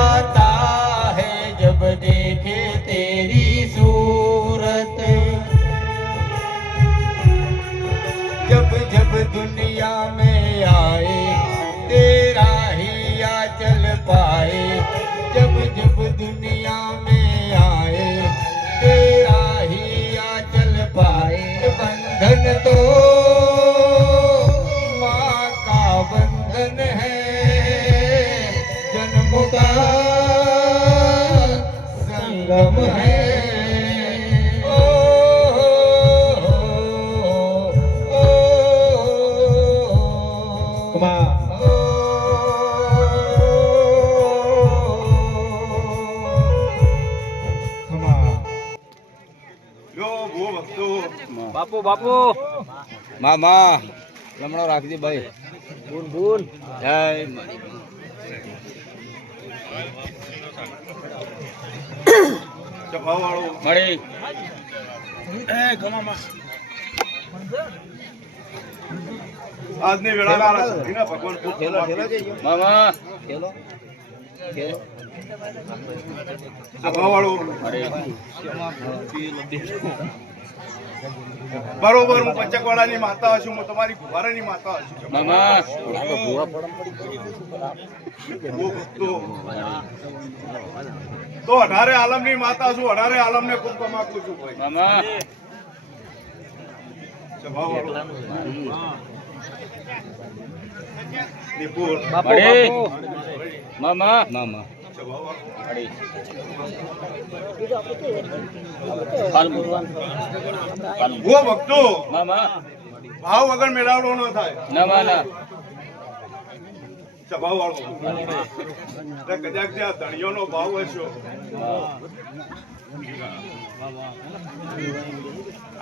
आता है जब देखे तेरी सूरत। जब जब दुनिया में आए तेरा ही या चल पाए। जब जब दुनिया में आए तेरा ही या चल पाए। बंधन तो माँ का बंधन है, जन्म का संगम है। ओ, ओ, બાપુ બાપુ મામા લમણો રાખજે ભાઈ. બૂન બૂન જય મળી આજની વેળામાં સતીના ભગવાન મામા સભાવાળો બરોબર હું પંચકવાડાની માતા છું, હું તમારી કુંભારાની માતા છું. મામા તો 18 આલમની માતા છું, 18 આલમને કુંભ માંગુ છું ભાઈ. મામા સભાવાળો નિપુર મળી મામા મામા મળી હું ભક્તો મામા ભાવ વગર મેળાવડો ન થાય. ના માના સભાવાળો કદાચ ત્યાં ધણીઓનો ભાવ હશો.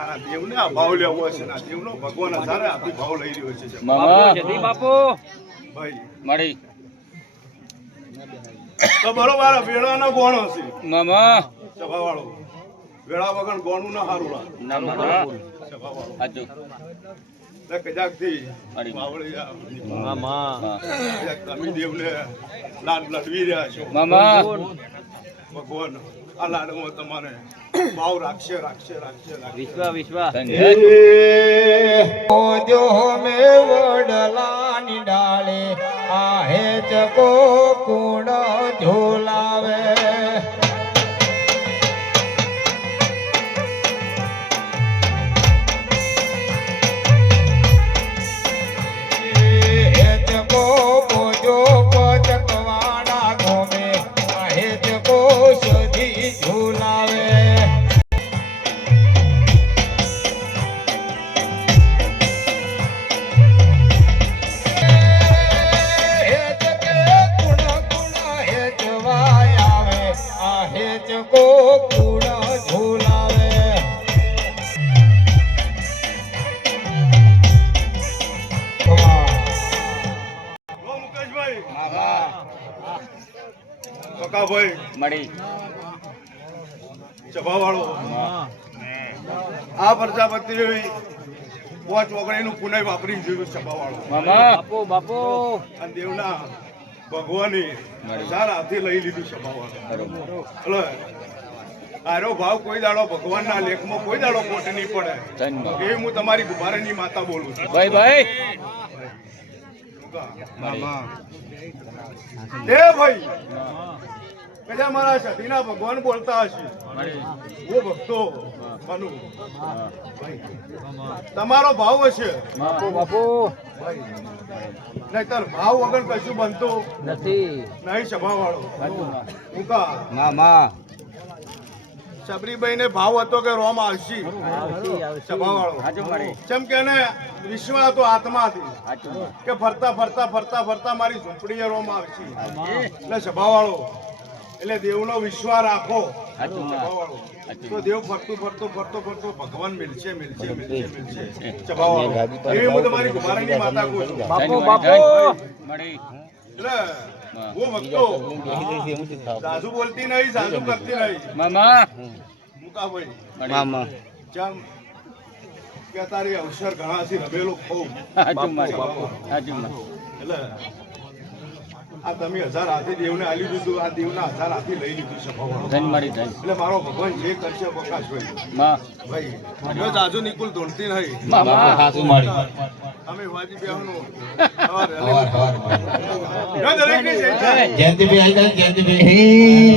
આ દેવને આ ભાવ લેવો હશે ને આ દેવનો ભગવાન હજારે આથી ભાવ લઈ રહ્યો છે. મામા જતી બાપુ ભાઈ મળી તો બરોબર વેળાનો ગોણ હશે. મામા સભાવાળો વેળા વગર ગોણું ના સારું લાગે. ના મામા સભાવાળો હાજુ કદાચ થી મામા તમે દેવને લાડ લડવી રહ્યા છો. મામા ભગવાન આ લાડમાં તમારે ભાવ રાખશે રાખશે રાખશે રાખશે. વિશ્વા વિશ્વા જો મે વડલાની ડાળે આહે ચકો કુણ ઝોલાવે. હે ચકો બોજો પચકવાડા ગોમે આહે ચકો સધી ઝોલાવે. ભાઈ મળી સભાવાળો આ પ્રજાપતિ 5 ઓગણીનું પુનઃ વાપરી જોયું. સભાવાળો મામા બાપુ બાપુ અને દેવના ભગવાને હજાર હાથી લઈ લીધું. સભાવાળો એટલે આરો ભાવ કોઈ દાડો ભગવાનના લેખમાં કોઈ દાડો ખોટ નહીં પડે એ હું તમારી કુંભારાની માતા બોલું છું. ભાઈ ભાઈ એ ભાઈ કદાચ મારા સતીના ભગવાન બોલતા હશે. હું ભક્તો મનુ તમારો ભાવ હશે બાપુ બાપુ નહીતર ભાવ વગર કશું બનતું નથી નહીં. સભાવાળો મામા સબરીબાઈ ને ભાવ હતો કે રોમ આવશે. સભાવાળો જેમ કે એને વિશ્વાસ હતો આત્માથી કે ફરતા ફરતા ફરતા ફરતા મારી ઝૂંપડીએ રોમ આવશે. એટલે સભાવાળો એટલે દેવનો વિશ્વાસ રાખો. તો દેવ ફરતું ફરતું ફરતો ફરતો ભગવાન મિલશે મિલશે મિલશે મિલશે. સભાવાળો એવી હું તમારી કુમારીની માતા કહું છું. બાપુ બાપુ મળી એટલે હું ભક્તો સાસુ બોલતી નહીં સાસુ કરતી નહીં. મામા મુકા ભાઈ મામા જેમ કે તારી અવસર ઘણા છે રમેલો ખોવ હાજુ મારી હાજુ એટલે આ તમે 1000 હાથી દેવને આલી દીધું, આ દેવના 1000 હાથી લઈ લીધું છે ભગવાન. ધન મળી ધન એટલે મારો ભગવાન જે કરશે બકાશ માં ભાઈ જો જાજુ નિકુલ ધોણતી નહીં. માં હાસુ મળી અમે વાજી બેહનો હવાર હવાર દરેકની જય જય. જયંતિભાઈ આવી જાય જયંતિભાઈ